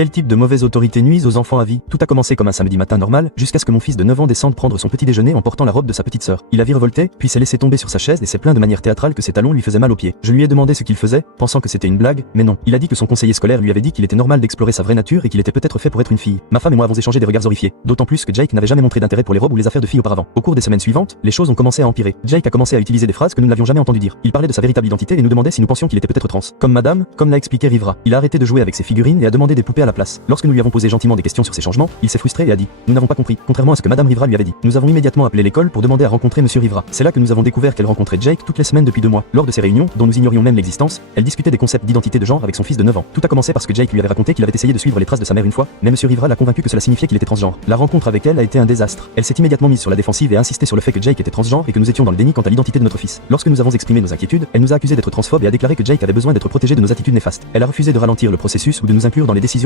Quel type de mauvaise autorité nuise aux enfants à vie? Tout a commencé comme un samedi matin normal, jusqu'à ce que mon fils de 9 ans descende prendre son petit déjeuner en portant la robe de sa petite sœur. Il a virevolté, puis s'est laissé tomber sur sa chaise et s'est plaint de manière théâtrale que ses talons lui faisaient mal aux pieds. Je lui ai demandé ce qu'il faisait, pensant que c'était une blague, mais non. Il a dit que son conseiller scolaire lui avait dit qu'il était normal d'explorer sa vraie nature et qu'il était peut-être fait pour être une fille. Ma femme et moi avons échangé des regards horrifiés, d'autant plus que Jake n'avait jamais montré d'intérêt pour les robes ou les affaires de filles auparavant. Au cours des semaines suivantes, les choses ont commencé à empirer. Jake a commencé à utiliser des phrases que nous n'avions jamais entendu dire. Il parlait de sa véritable identité et nous demandait si nous pensions qu'il était peut-être trans. Comme madame, comme l'a expliqué Rivra. Il a arrêté de jouer avec ses figurines et a demandé des poupées à la place. Lorsque nous lui avons posé gentiment des questions sur ces changements, il s'est frustré et a dit: nous n'avons pas compris, contrairement à ce que madame Rivra lui avait dit. Nous avons immédiatement appelé l'école pour demander à rencontrer monsieur Rivra. C'est là que nous avons découvert qu'elle rencontrait Jake toutes les semaines depuis 2 mois. Lors de ces réunions, dont nous ignorions même l'existence, elle discutait des concepts d'identité de genre avec son fils de 9 ans. Tout a commencé parce que Jake lui avait raconté qu'il avait essayé de suivre les traces de sa mère une fois, mais monsieur Rivra l'a convaincu que cela signifiait qu'il était transgenre. La rencontre avec elle a été un désastre. Elle s'est immédiatement mise sur la défensive et a insisté sur le fait que Jake était transgenre et que nous étions dans le déni quant à l'identité de notre fils. Lorsque nous avons exprimé nos inquiétudes, elle nous a accusé d'être transphobe et a déclaré que Jake avait besoin d'être protégé de nos attitudes néfastes. Elle a refusé de ralentir le processus ou de nous inclure dans les décisions